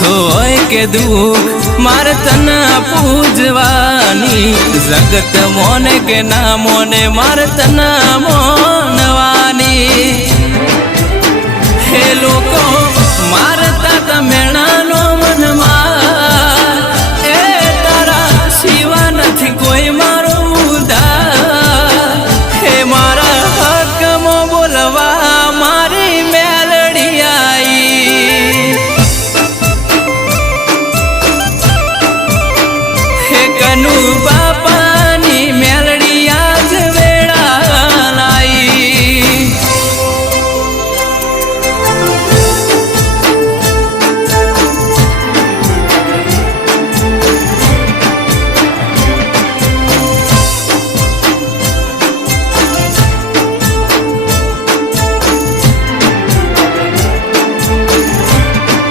હોય કે દુઃખ મારે તને પૂજવાની જગત મોને કે ના મોને મારે તને મોનવાની હે લોકો મારે